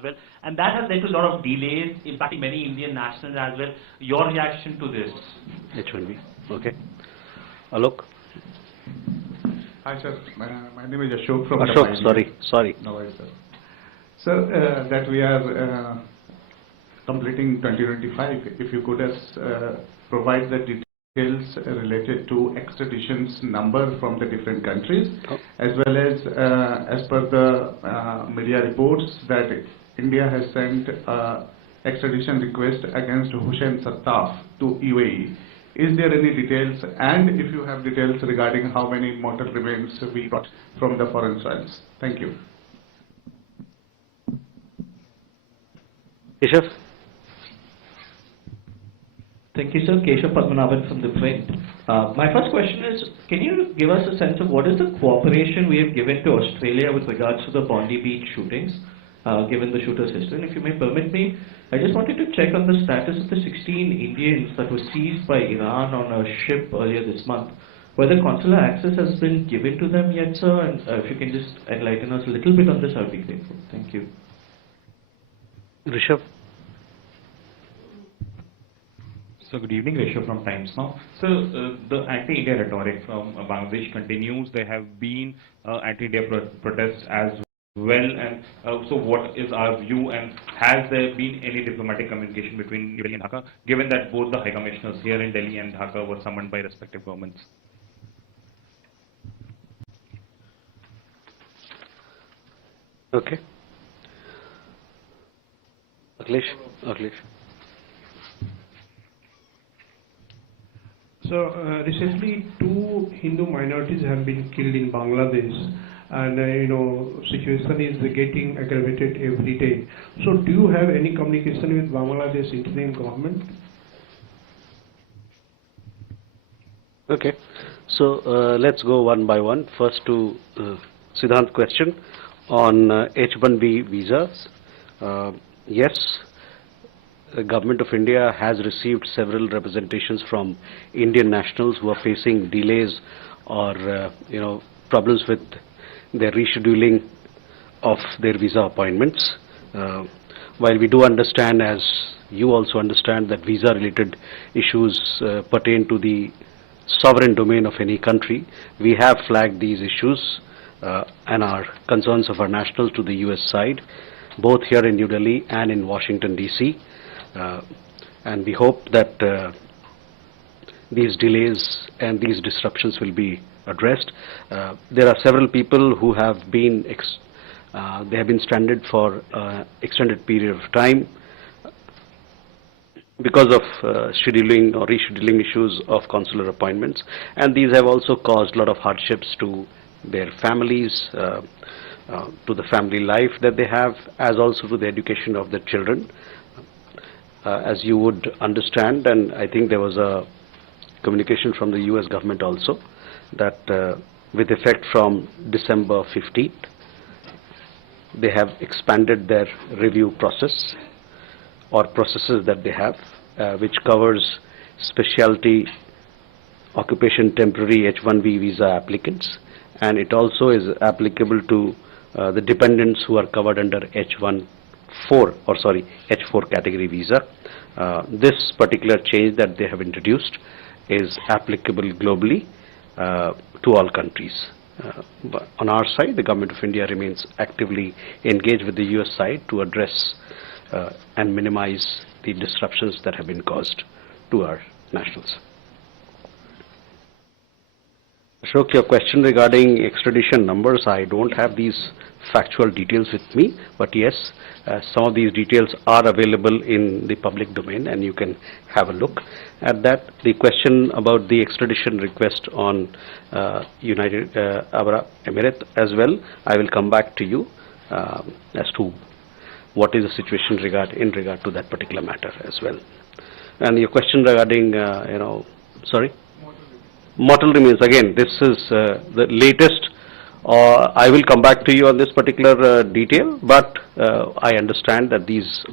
as well, and that has led to a lot of delays, impacting many Indian nationals as well. Your reaction to this? H1B. Okay. Alok? Hi, sir. My name is Ashok from Ashok, sorry. No worries, sir. Sir, that we are completing 2025, if you could provide the details related to extraditions number from the different countries, as well as per the media reports that India has sent extradition request against Hussein Sattaf to UAE. Is there any details, and if you have details regarding how many mortal remains we got from the foreign soils? Thank you. Keshav? Thank you, sir. Keshav Padmanabhan from The Print. My first question is, can you give us a sense of what is the cooperation we have given to Australia with regards to the Bondi Beach shootings, given the shooter's history? And if you may permit me, I just wanted to check on the status of the 16 Indians that were seized by Iran on a ship earlier this month. Whether consular access has been given to them yet, sir? And if you can just enlighten us a little bit on this, I would be grateful. Thank you. Rishabh? So good evening, Rishabh from Times Now. So the anti-India rhetoric from Bangladesh continues. There have been anti-India protests as well, and so what is our view, and has there been any diplomatic communication between New Delhi and Dhaka, given that both the High Commissioners here in Delhi and Dhaka were summoned by respective governments? Okay. Akhilesh. So recently, 2 Hindu minorities have been killed in Bangladesh, and situation is getting aggravated every day. So, do you have any communication with Bangladesh interim government? Okay. So let's go one by one. First to Siddhant's question on H1B visas. Yes. The Government of India has received several representations from Indian nationals who are facing delays or problems with their rescheduling of their visa appointments. While we do understand, as you also understand, that visa-related issues pertain to the sovereign domain of any country, we have flagged these issues and our concerns of our nationals to the US side, both here in New Delhi and in Washington, D.C. And we hope that these delays and these disruptions will be addressed. There are several people who have been stranded for extended period of time because of scheduling or rescheduling issues of consular appointments, and these have also caused a lot of hardships to their families, to the family life that they have, as also to the education of their children. As you would understand, and I think there was a communication from the US government also, that with effect from December 15th, they have expanded their review process or processes that they have, which covers specialty occupation temporary H1B visa applicants, and it also is applicable to the dependents who are covered under H4 category visa. This particular change that they have introduced is applicable globally to all countries. But on our side, the Government of India remains actively engaged with the US side to address and minimize the disruptions that have been caused to our nationals. Ashok, your question regarding extradition numbers, I don't have these factual details with me, but yes, some of these details are available in the public domain, and you can have a look at that. The question about the extradition request on United Arab Emirates as well, I will come back to you as to what is the situation in regard to that particular matter as well. And your question regarding, mortal remains, again, this is the latest. I will come back to you on this particular detail, but I understand that these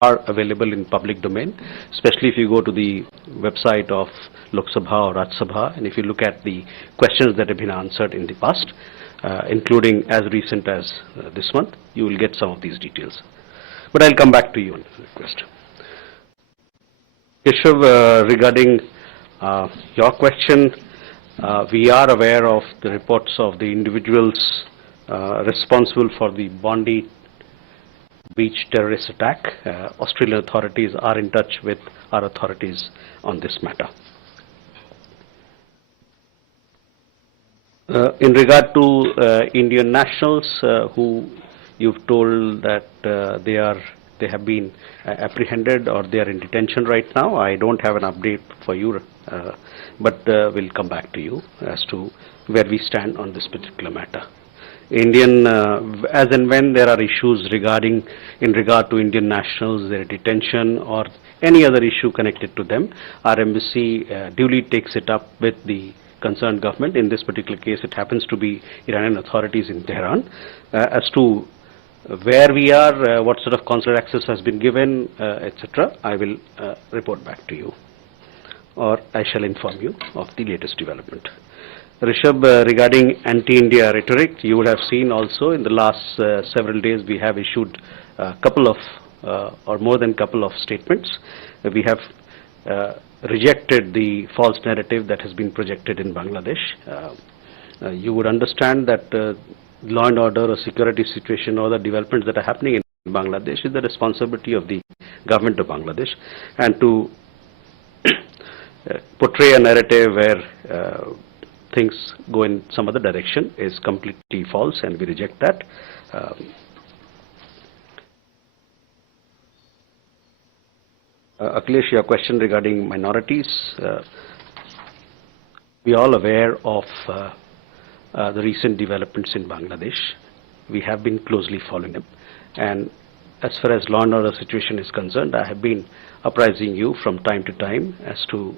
are available in public domain, especially if you go to the website of Lok Sabha or Raj Sabha, and if you look at the questions that have been answered in the past, including as recent as this month, you will get some of these details. But I'll come back to you on this request. Keshav, regarding your question, we are aware of the reports of the individuals responsible for the Bondi Beach terrorist attack. Australian authorities are in touch with our authorities on this matter. In regard to Indian nationals who you've told that they have been apprehended or they are in detention right now, I don't have an update for you, but we'll come back to you as to where we stand on this particular matter. As and when there are issues in regard to Indian nationals, their detention or any other issue connected to them, our embassy duly takes it up with the concerned government. In this particular case, it happens to be Iranian authorities in Tehran. As to where we are, what sort of consular access has been given, etc., I will report back to you, or I shall inform you of the latest development. Rishabh, regarding anti-India rhetoric, you would have seen also in the last several days we have issued a couple of, or more than couple of statements. We have rejected the false narrative that has been projected in Bangladesh. You would understand that law and order or security situation or the developments that are happening in Bangladesh is the responsibility of the government of Bangladesh, and to portray a narrative where things go in some other direction is completely false, and we reject that. Akhilesh, your question regarding minorities, we are all aware of the recent developments in Bangladesh. We have been closely following them, and as far as law and order situation is concerned, I have been apprising you from time to time as to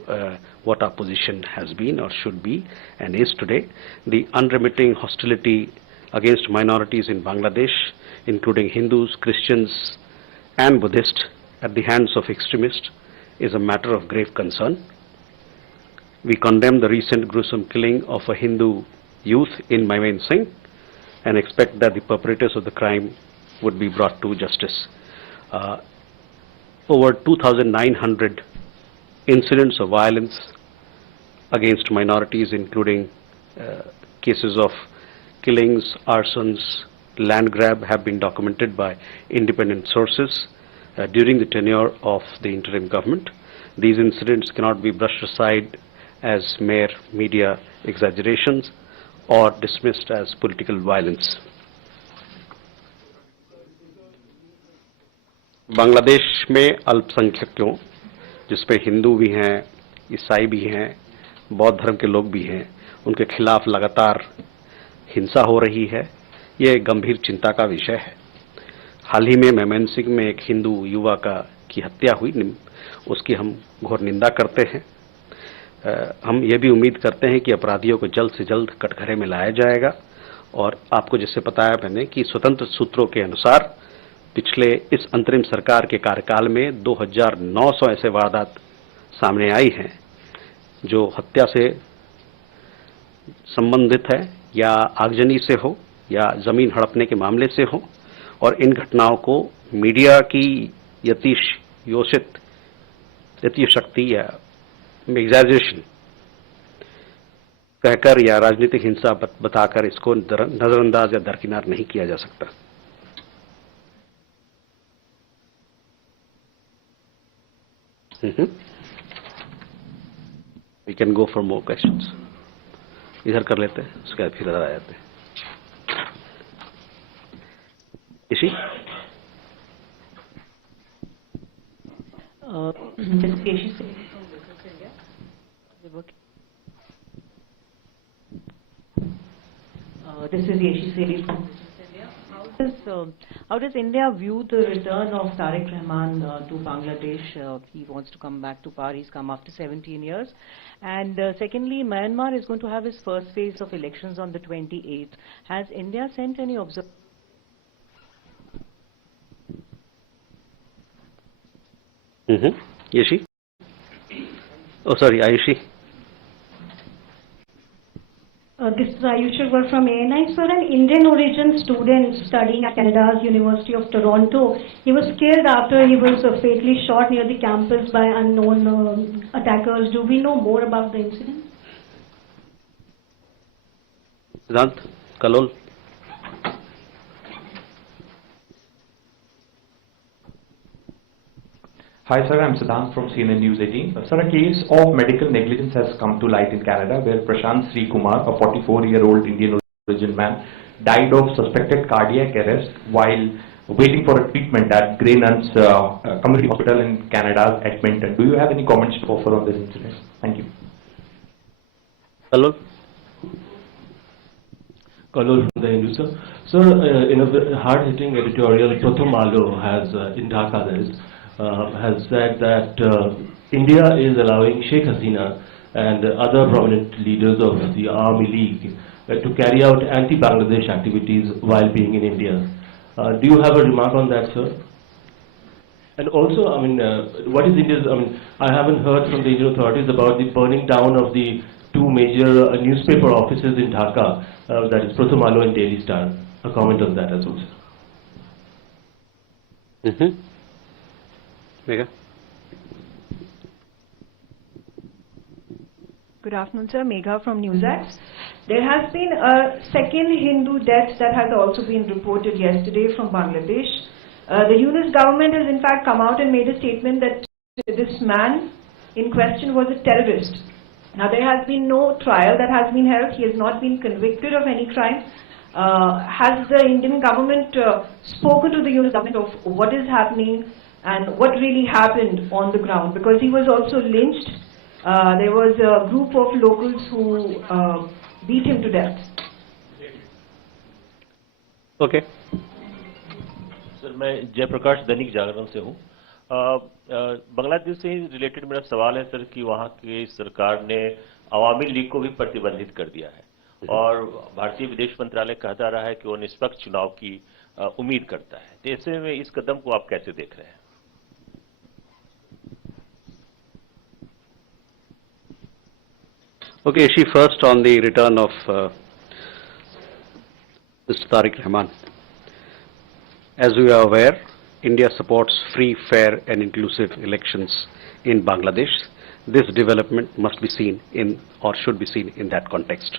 what our position has been or should be and is today. The unremitting hostility against minorities in Bangladesh, including Hindus, Christians and Buddhists, at the hands of extremists is a matter of grave concern. We condemn the recent gruesome killing of a Hindu youth in Mymensingh and expect that the perpetrators of the crime would be brought to justice. Over 2,900 incidents of violence against minorities, including cases of killings, arsons, land grab, have been documented by independent sources during the tenure of the interim government. These incidents cannot be brushed aside as mere media exaggerations or dismissed as political violence. Bangladesh में अल्पसंख्यकों, जिसपे हिंदू भी हैं, ईसाई भी हैं, बौद्ध धर्म के लोग भी हैं, उनके खिलाफ लगातार हिंसा हो रही है। ये गंभीर चिंता का विषय है। हाल ही में मैमनसिंह में एक हिंदू युवा की हत्या हुई, उसकी हम घोर निंदा करते हैं। हम ये भी उम्मीद करते हैं कि अपराधियों को जल्द से जल्द कटघरे में लाया जाएगा। और आपको जैसे बताया मैंने कि स्वतंत्र सूत्रों के अनुसार पिछले इस अंतरिम सरकार के कार्यकाल में 2900 ऐसे वारदात सामने आई हैं जो हत्या से संबंधित है, या आगजनी से हो, या जमीन हड़पने के मामले से हो, और इन घटनाओं को मीडिया की यतिशक्ति या एग्जैजरेशन कहकर या राजनीतिक हिंसा बताकर इसको नजरअंदाज या दरकिनार नहीं किया जा सकता। We can go for more questions. इधर कर लेते हैं, उसके बाद फिर इधर आ जाते हैं। इसी This is Yeshi Seli from India. How does India view the return of Tariq Rahman to Bangladesh? He wants to come back to power. He's come after 17 years. And secondly, Myanmar is going to have his first phase of elections on the 28th. Has India sent any observers? Yeshi? Oh, sorry, Ayushi. This Mr. Ayush Agarwal from ANI. Sir, an Indian origin student studying at Canada's University of Toronto, he was killed after he was fatally shot near the campus by unknown attackers. Do we know more about the incident? Siddhant, Kalol. Hi sir, I'm Siddhant from CNN News 18. Sir, a case of medical negligence has come to light in Canada where Prashant Sri Kumar, a 44-year-old Indian origin man, died of suspected cardiac arrest while waiting for a treatment at Grey Nuns Community Hospital in Canada's Edmonton. Do you have any comments to offer on this incident? Thank you. Kalol. Kalol from the Hindu, sir. Sir, in a hard-hitting editorial, Pratham Alo has, in Dhaka has said that India is allowing Sheikh Hasina and other prominent leaders of the Army League to carry out anti-Bangladesh activities while being in India. Do you have a remark on that, sir? And also, I mean, what is India's, I haven't heard from the Indian authorities about the burning down of the two major newspaper offices in Dhaka, that is Pratham Alo and Daily Star. A comment on that as well, sir. Megha. Good afternoon, sir. Megha from News18. There has been a second Hindu death that has also been reported yesterday from Bangladesh. The Yunus government has in fact come out and made a statement that this man in question was a terrorist. Now there has been no trial that has been held. He has not been convicted of any crime. Has the Indian government spoken to the Yunus government of what is happening and what really happened on the ground? Because he was also lynched. There was a group of locals who beat him to death. Okay. Sir मैं जयप्रकाश दैनिक जागरण से हूँ। बांग्लादेश से ही related मेरा सवाल है sir कि वहाँ की सरकार ने अवामी लीग को भी प्रतिबंधित कर दिया है और भारतीय विदेश मंत्रालय कहता रहा है कि वो निष्पक्ष चुनाव की उम्मीद करता है। तो ऐसे में इस कदम को आप कैसे देख रहे हैं? Okay, she first on the return of Mr. Tariq Rahman. As we are aware, India supports free, fair and inclusive elections in Bangladesh. This development must be seen in or should be seen in that context.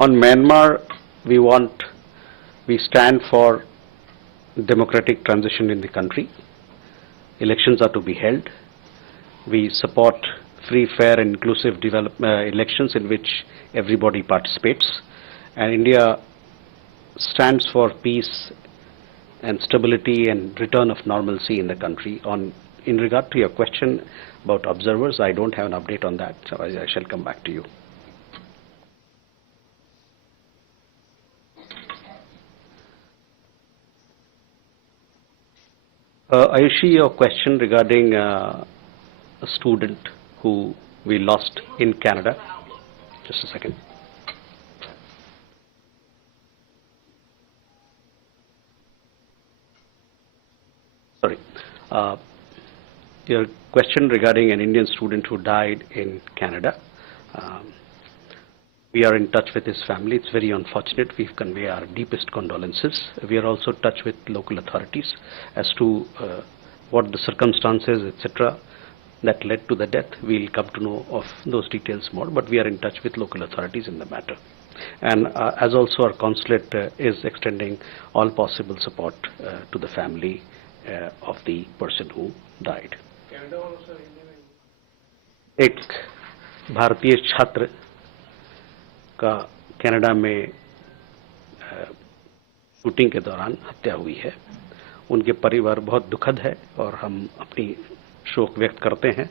On Myanmar, we stand for democratic transition in the country. Elections are to be held. We support free, fair and inclusive elections in which everybody participates. And India stands for peace and stability and return of normalcy in the country. In regard to your question about observers, I don't have an update on that, so I shall come back to you. Ayushi, your question regarding a student who we lost in Canada. Just a second. Sorry. Your question regarding an Indian student who died in Canada. We are in touch with his family. It's very unfortunate. We convey our deepest condolences. We are also in touch with local authorities as to what the circumstances, etc., that led to the death. We'll come to know of those details more, but we are in touch with local authorities in the matter. And as also our consulate is extending all possible support to the family of the person who died. एक भारतीय छात्र का Canada में shooting के दौरान हत्या हुई है। उनके परिवार बहुत दुखद है और हम अपनी शोक व्यक्त करते हैं।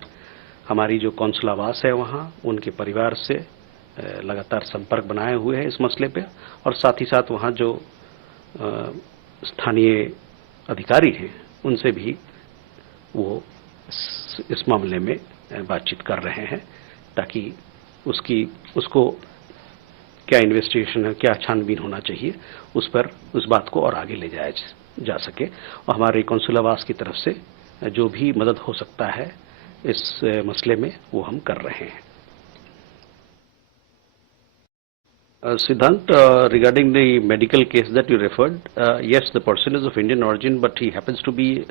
हमारी जो कौंसल आवास है वहाँ उनके परिवार से लगातार संपर्क बनाए हुए हैं इस मसले पे और साथ ही साथ वहाँ जो स्थानीय अधिकारी हैं उनसे भी वो इस मामले में बातचीत कर रहे हैं ताकि उसको क्या इन्वेस्टिगेशन है, क्या छानबीन होना चाहिए, उस बात को और आगे ले जाया जा सके। और हमारे कौंसलावास की तरफ से जो भी मदद हो सकता है इस मसले में वो हम कर रहे हैं। Siddhant, regarding the medical case that you referred, yes, the person is of Indian origin, but he happens to be,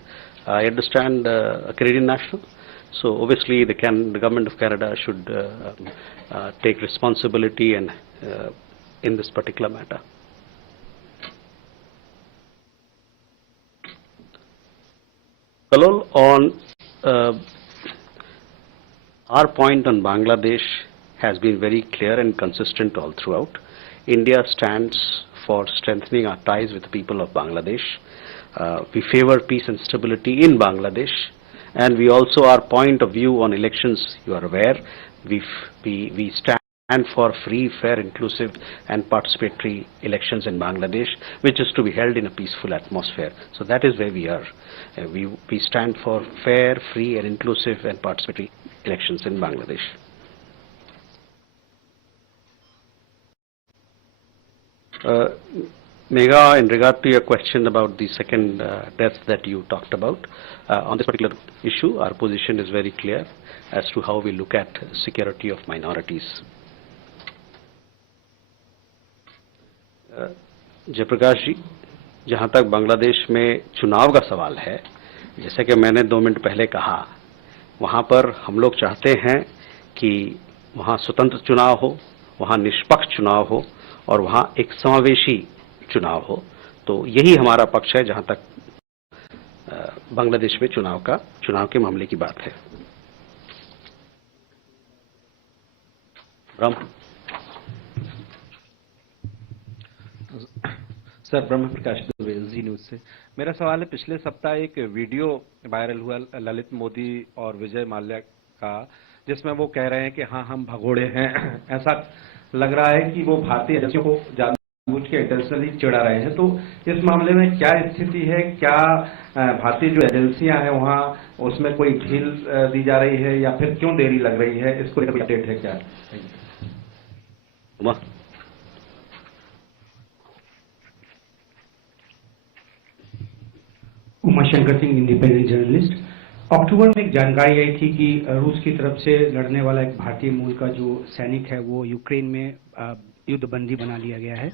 I understand, a Canadian national. So obviously, the government of Canada should take responsibility and in this particular matter. Kalol, on our point on Bangladesh has been very clear and consistent all throughout. India stands for strengthening our ties with the people of Bangladesh. We favor peace and stability in Bangladesh, and we also, our point of view on elections, you are aware, we stand for free, fair, inclusive and participatory elections in Bangladesh, which is to be held in a peaceful atmosphere. So that is where we are. We stand for fair, free and inclusive and participatory elections in Bangladesh. Megha, in regard to your question about the second death that you talked about, on this particular issue, our position is very clear as to how we look at security of minorities. Jayaprakash जी, जहाँ तक बांग्लादेश में चुनाव का सवाल है, जैसे कि मैंने 2 मिनट पहले कहा, वहाँ पर हम लोग चाहते हैं कि वहाँ स्वतंत्र चुनाव हो, वहाँ निष्पक्ष चुनाव हो और वहाँ एक समावेशी चुनाव हो। तो यही हमारा पक्ष है जहाँ तक बांग्लादेश में चुनाव के मामले की बात है। सर, ब्रह्म प्रकाश दुबे, जी न्यूज से। मेरा सवाल है, पिछले सप्ताह एक वीडियो वायरल हुआ ललित मोदी और विजय माल्या का, जिसमें वो कह रहे हैं कि हाँ हम भगोड़े हैं। ऐसा लग रहा है कि वो भारतीय एजेंसियों को जानबूझ के इंटेंशनली चिढ़ा रहे हैं। तो इस मामले में क्या स्थिति है? क्या भारतीय जो एजेंसियां हैं वहाँ उसमें कोई ढील दी जा रही है या फिर क्यों देरी लग रही है? इसको लेकर अपडेट है क्या? Umashankar Singh, independent journalist. अक्टूबर में एक जानकारी आई थी कि रूस की तरफ से लड़ने वाला एक भारतीय मूल का जो सैनिक है वो यूक्रेन में युद्धबंदी बना लिया गया है।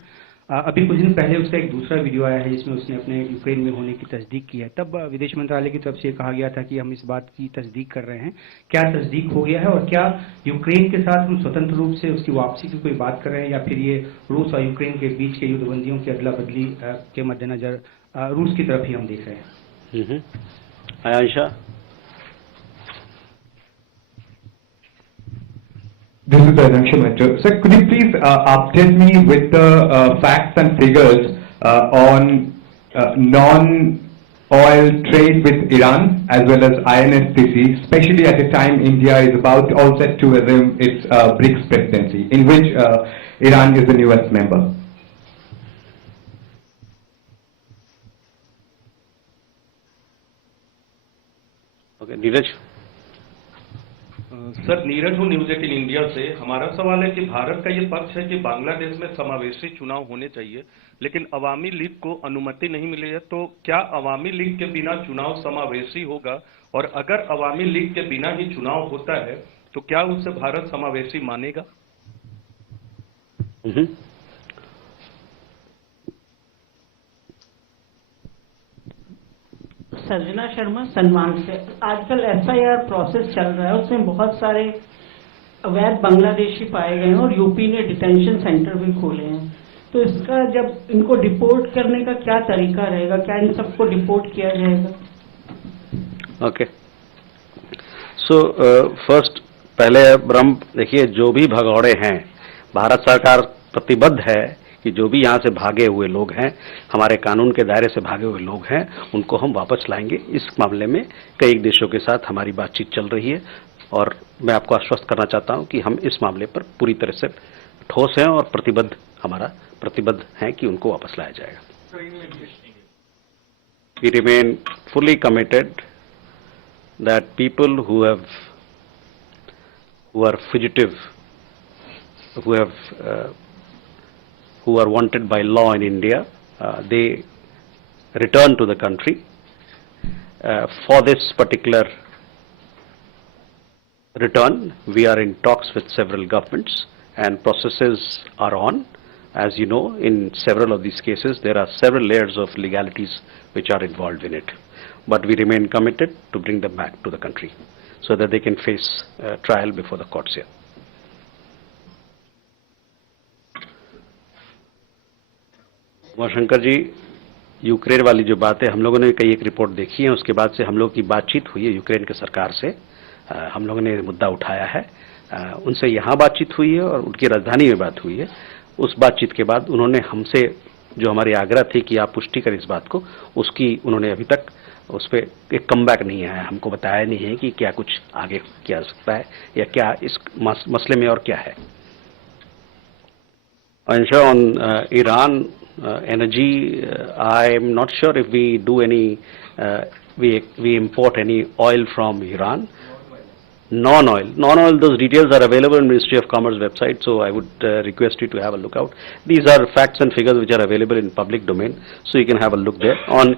अभी कुछ दिन पहले उसका एक दूसरा वीडियो आया है जिसमें उसने अपने यूक्रेन में होने की तस्दीक की है। तब विदेश मंत्रालय की तरफ से कहा गया था कि हम इस बात की तस्दीक कर रहे हैं। क्या तस्दीक हो गया है और क्या यूक्रेन के साथ हम स्वतंत्र रूप से उसकी वापसी की कोई बात कर रहे हैं या फिर ये रूस और यूक्रेन के बीच के युद्धबंदियों की अदला बदली के मद्देनजर रूस की तरफ ही हम देख रहे हैं? Ayansha. This is Ayansha Metro. Sir, could you please update me with the facts and figures on non-oil trade with Iran as well as INSTC, especially at the time India is about all set to assume its BRICS presidency, in which Iran is the newest member? Okay, Neeraj. Sir, Neeraj हूँ News18 India से। हमारा सवाल है कि भारत का ये पक्ष है कि बांग्लादेश में समावेशी चुनाव होने चाहिए, लेकिन अवामी लीग को अनुमति नहीं मिली है। तो क्या अवामी लीग के बिना चुनाव समावेशी होगा? और अगर अवामी लीग के बिना ही चुनाव होता है तो क्या उसे भारत समावेशी मानेगा? सर्जना शर्मा, सन्मान से। आजकल एफआईआर प्रोसेस चल रहा है, उसमें बहुत सारे अवैध बांग्लादेशी पाए गए हैं और यूपी ने डिटेंशन सेंटर भी खोले हैं। तो इसका जब इनको डिपोर्ट करने का क्या तरीका रहेगा? क्या इन सबको डिपोर्ट किया जाएगा? ओके, सो फर्स्ट पहले ब्रह्म देखिए, जो भी भगौड़े हैं, भारत सरकार प्रतिबद्ध है कि जो भी यहाँ से भागे हुए लोग हैं, हमारे कानून के दायरे से भागे हुए लोग हैं, उनको हम वापस लाएंगे। इस मामले में कई देशों के साथ हमारी बातचीत चल रही है और मैं आपको आश्वस्त करना चाहता हूं कि हम इस मामले पर पूरी तरह से ठोस हैं और प्रतिबद्ध हैं कि उनको वापस लाया जाएगा। We remain fully committed that people who are fugitive, who are wanted by law in India, they return to the country. For this particular return, we are in talks with several governments and processes are on. As you know, in several of these cases, there are several layers of legalities which are involved in it. But we remain committed to bring them back to the country so that they can face trial before the courts here. Shankar ji, Ukraine वाली जो बात है, हम लोगों ने कई एक report देखी है, उसके बाद से हम लोग की बातचीत हुई है यूक्रेन के सरकार से, हम लोगों ने मुद्दा उठाया है, उनसे यहाँ बातचीत हुई है और उनकी राजधानी में बात हुई है। उस बातचीत के बाद उन्होंने हमसे जो हमारी आग्रह थी कि आप पुष्टि करें इस बात को, उसकी उन्होंने अभी तक उस पर एक कमबैक नहीं आया, हमको बताया नहीं है कि क्या कुछ आगे किया जा सकता है या क्या इस मसले में और क्या है। On Iran energy, I am not sure if we do any, we import any oil from Iran. Non-oil, those details are available on Ministry of Commerce website, so I would request you to have a look out. These are facts and figures which are available in public domain, so you can have a look there. On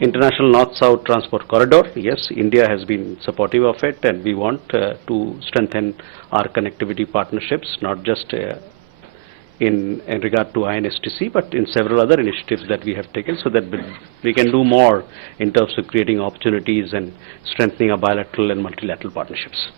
International North-South Transport Corridor, yes, India has been supportive of it, and we want to strengthen our connectivity partnerships, not just in regard to INSTC, but in several other initiatives that we have taken so that we can do more in terms of creating opportunities and strengthening our bilateral and multilateral partnerships.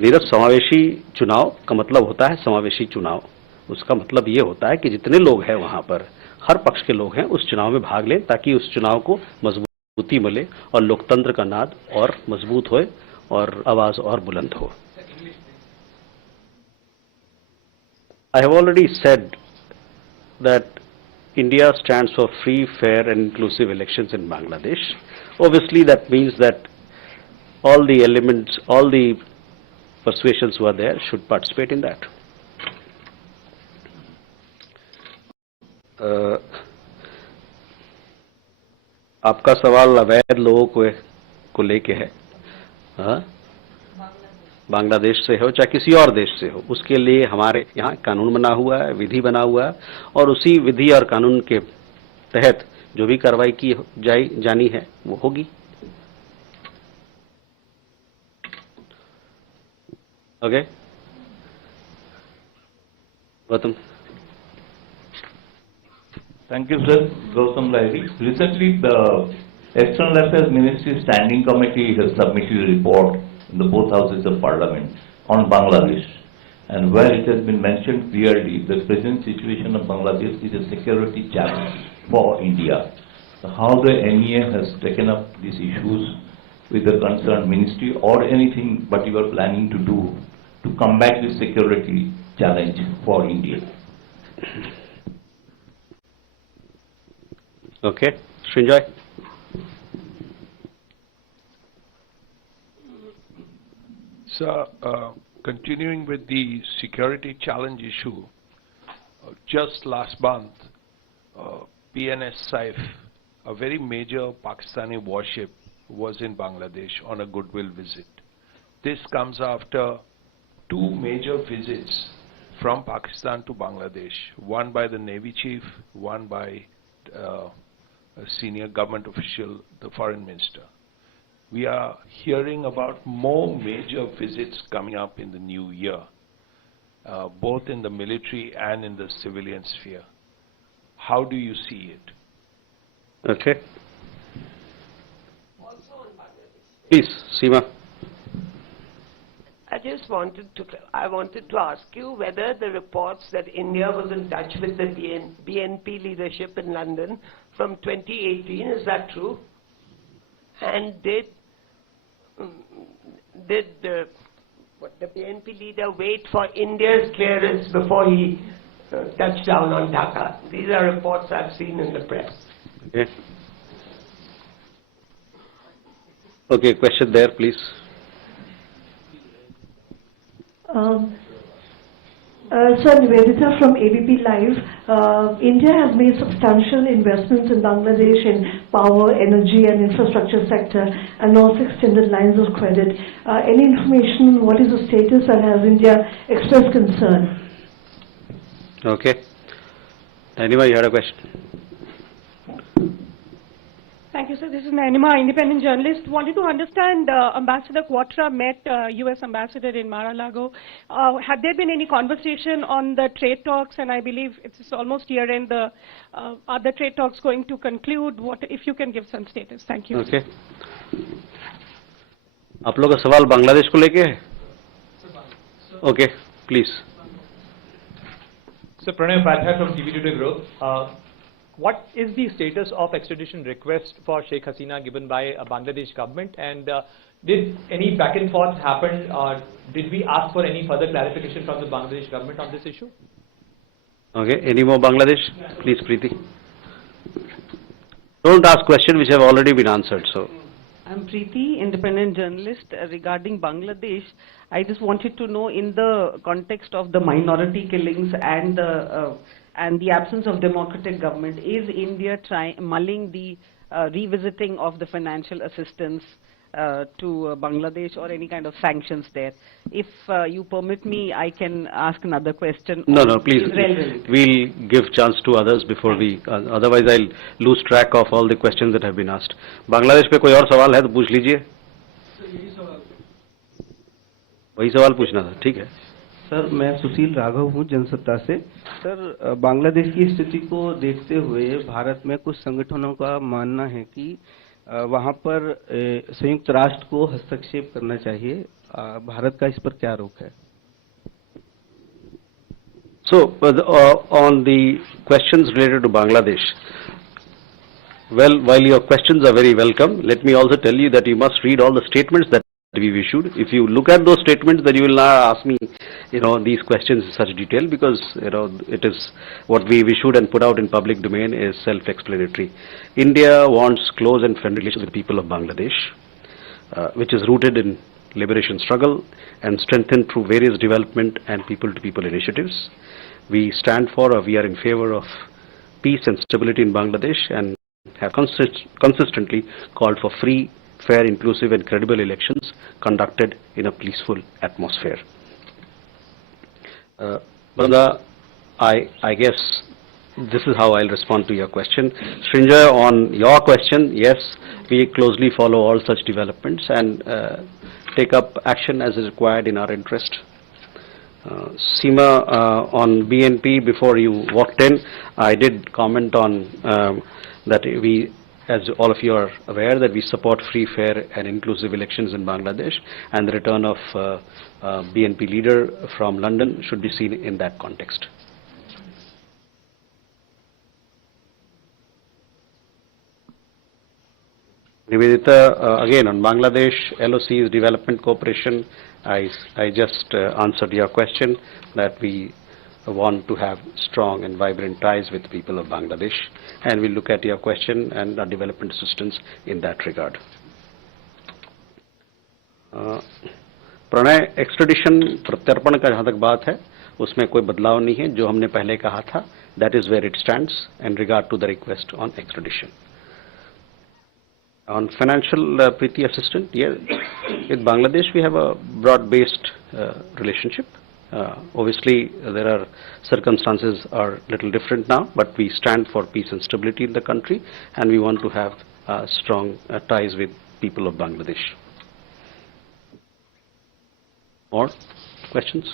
Neeraj, समावेशी चुनाव का मतलब होता है समावेशी चुनाव। उसका मतलब ये होता है कि जितने लोग हैं वहां पर, हर पक्ष के लोग हैं, उस चुनाव में भाग लें ताकि उस चुनाव को मजबूती मिले और लोकतंत्र का नाद और मजबूत होए और आवाज और बुलंद हो। I have already said that India stands for free, fair and inclusive elections in Bangladesh. Obviously that means that all the elements, all the persuasions who are there should participate in that. आपका सवाल अवैध लोगों को लेके है, बांग्लादेश से हो चाहे किसी और देश से हो, उसके लिए हमारे यहाँ कानून बना हुआ है, विधि बना हुआ है और उसी विधि और कानून के तहत जो भी कार्रवाई की जानी है वो होगी। Okay, Gautam. Thank you, sir. Gautam Lahiri. Recently, the External Affairs Ministry Standing Committee has submitted a report in the both houses of parliament on Bangladesh, and where it has been mentioned clearly the present situation of Bangladesh is a security challenge for India. So how the MEA has taken up these issues with the concerned ministry, or anything what you are planning to do to combat this security challenge for India? Okay, Srinjoy. So, continuing with the security challenge issue, just last month, PNS Saif, a very major Pakistani warship, was in Bangladesh on a goodwill visit. This comes after two major visits from Pakistan to Bangladesh, one by the Navy chief, one by a senior government official, the foreign minister. We are hearing about more major visits coming up in the new year, both in the military and in the civilian sphere. How do you see it? Okay. Please, Seema. I wanted to ask you whether the reports that India was in touch with the BNP leadership in London from 2018, is that true? And did the BNP leader wait for India's clearance before he touched down on Dhaka? These are reports I've seen in the press. Okay. Okay, question there, please. Sir, Nivedita from ABP Live. India has made substantial investments in Bangladesh in power, energy and infrastructure sector, and also extended lines of credit. Any information, what is the status, and has India expressed concern? Okay. Anyway, you had a question. Thank you, sir. This is Nainima, independent journalist. Wanted to understand, Ambassador Quatra met U.S. Ambassador in Mar-a-Lago. Have there been any conversation on the trade talks? And I believe it's almost year-end. Are the trade talks going to conclude? What, if you can give some status? Thank you. Okay. आप लोग का सवाल बांग्लादेश को लेके है? Okay, please. So Pranay Upadhyay from TV Today Group. What is the status of extradition request for Sheikh Hasina given by Bangladesh government, and did any back and forth happen, or did we ask for any further clarification from the Bangladesh government on this issue? Okay, any more Bangladesh? Please, Preeti. Don't ask questions which have already been answered. So. I'm Preeti, independent journalist. Regarding Bangladesh, I just wanted to know, in the context of the minority killings and the absence of democratic government, is India mulling the revisiting of the financial assistance to Bangladesh, or any kind of sanctions there? If you permit me, I can ask another question. No, please. We'll give chance to others before we. Otherwise, I'll lose track of all the questions that have been asked. Bangladesh पे कोई और सवाल है तो पूछ लीजिए. वही सवाल पूछना था, ठीक है? सर, मैं सुशील राघव हूँ, जनसत्ता से. सर, बांग्लादेश की स्थिति को देखते हुए भारत में कुछ संगठनों का मानना है कि वहाँ पर संयुक्त राष्ट्र को हस्तक्षेप करना चाहिए. भारत का इस पर क्या रोक है? So, on the questions related to Bangladesh, well, while your questions are very welcome, let me also tell you that you must read all the statements that we've issued. If you look at those statements, then you will not ask me, these questions in such detail, because, it is what we've issued and put out in public domain is self-explanatory. India wants close and friendly relations with the people of Bangladesh, which is rooted in liberation struggle and strengthened through various development and people-to-people initiatives. We stand for, or we are in favor of peace and stability in Bangladesh, and have consistently called for free, fair, inclusive and credible elections conducted in a peaceful atmosphere. Branda, I guess this is how I'll respond to your question. Srinjoy, on your question, yes, we closely follow all such developments and take up action as is required in our interest. Seema, on BNP, before you walked in, I did comment on that we, as all of you are aware, that we support free, fair and inclusive elections in Bangladesh, and the return of BNP leader from London should be seen in that context. Nivedita, again on Bangladesh, LOC's development cooperation, I just answered your question that we want to have strong and vibrant ties with the people of Bangladesh, and we'll look at your question and our development assistance in that regard. Pranay, extradition प्रत्यर्पण का जहाँ तक बात है उसमें कोई बदलाव नहीं है. जो हमने पहले कहा था, that is where it stands in regard to the request on extradition. On financial Preeti assistance, yeah, with Bangladesh we have a broad-based relationship. Obviously, there are circumstances are a little different now, but we stand for peace and stability in the country, and we want to have strong ties with people of Bangladesh. More questions?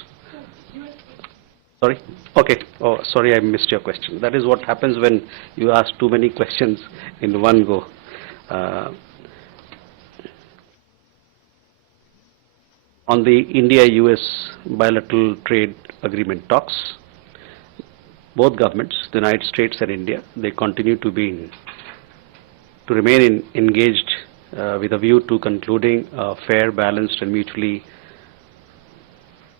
Sorry? Okay. Oh, sorry, I missed your question. That is what happens when you ask too many questions in one go. On the India-US bilateral trade agreement talks, both governments, the United States and India, they continue to remain engaged with a view to concluding a fair, balanced and mutually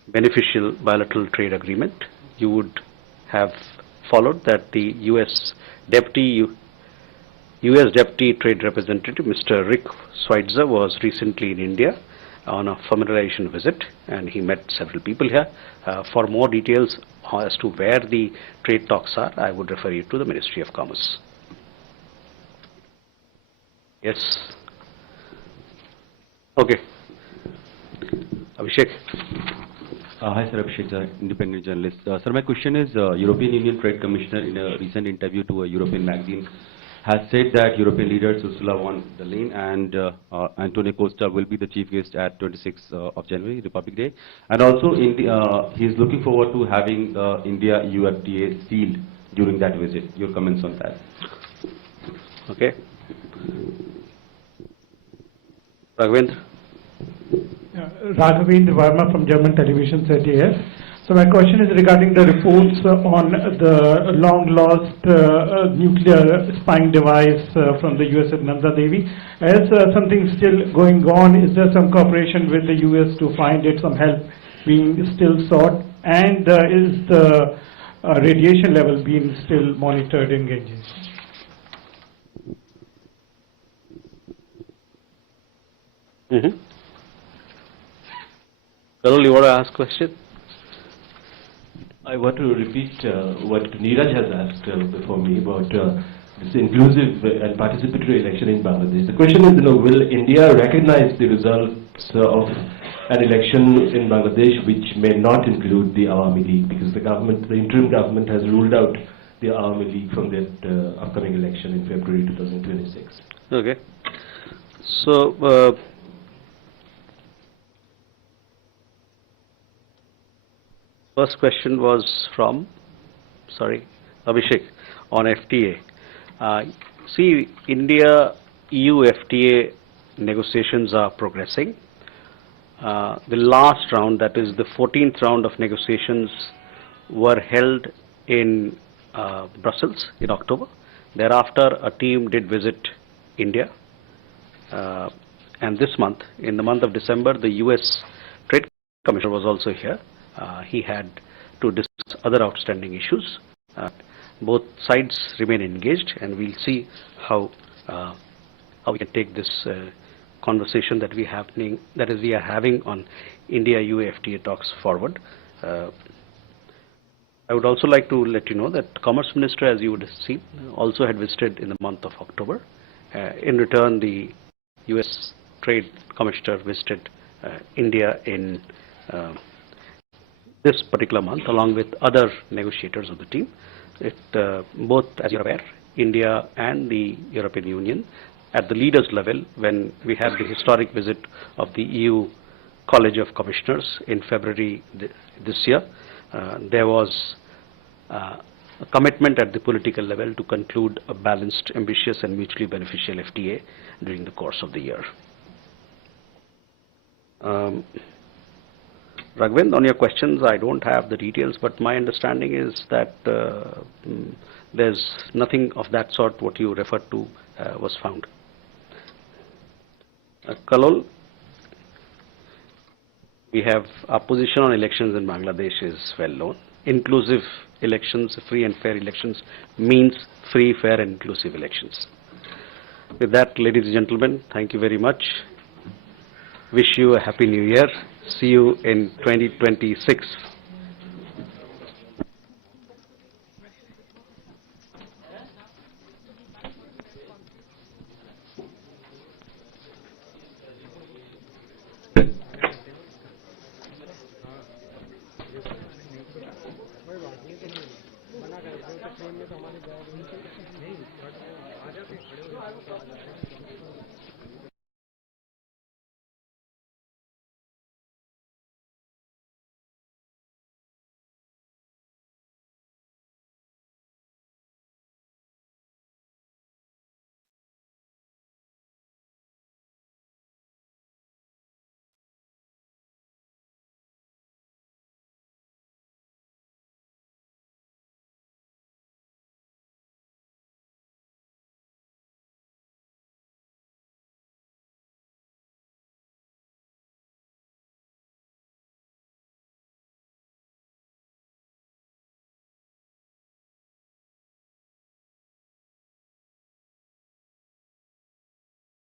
beneficial bilateral trade agreement. You would have followed that the US Deputy Trade Representative, Mr. Rick Schweitzer, was recently in India on a familiarization visit, and he met several people here. For more details as to where the trade talks are, I would refer you to the Ministry of Commerce. Yes. Okay. Abhishek. Hi, sir. Abhishek, sir, independent journalist. Sir, my question is, European Union Trade Commissioner in a recent interview to a European magazine has said that European leaders Ursula von der Leyen and Antonio Costa will be the chief guest at 26th of January, Republic Day. And also, he is looking forward to having the India-EU FTA sealed during that visit. Your comments on that? Okay. Raghavendra. Raghavendra Verma from German television ZDF. So my question is regarding the reports on the long-lost nuclear spying device from the US at Nanda Devi. Is something still going on? Is there some cooperation with the US to find it, some help being still sought? And is the radiation level being still monitored and engaged? Karul, you want to ask a question? I want to repeat what Neeraj has asked before me about this inclusive and participatory election in Bangladesh. The question is, will India recognize the results of an election in Bangladesh which may not include the Awami League, because the interim government has ruled out the Awami League from that upcoming election in February 2026. Okay. So, first question was from, Abhishek, on FTA. See, India-EU FTA negotiations are progressing. The last round, that is the 14th round of negotiations, were held in Brussels in October. Thereafter, a team did visit India. And this month, in the month of December, the US Trade Commissioner was also here. He had to discuss other outstanding issues. Both sides remain engaged, and we'll see how we can take this conversation that we are having on India-EU FTA talks forward. I would also like to let you know that Commerce Minister, as you would have seen, also had visited in the month of October. In return, the US Trade Commissioner visited India in this particular month, along with other negotiators of the team. Both, as you're aware, India and the European Union, at the leaders level, when we had the historic visit of the EU College of Commissioners in February this year, there was a commitment at the political level to conclude a balanced, ambitious and mutually beneficial FTA during the course of the year. Raghavendra, on your questions, I don't have the details, but my understanding is that there's nothing of that sort what you referred to was found. Kalol, we have our position on elections in Bangladesh is well known. Inclusive elections, free and fair elections means free, fair and inclusive elections. With that, ladies and gentlemen, thank you very much. Wish you a happy new year. See you in 2026.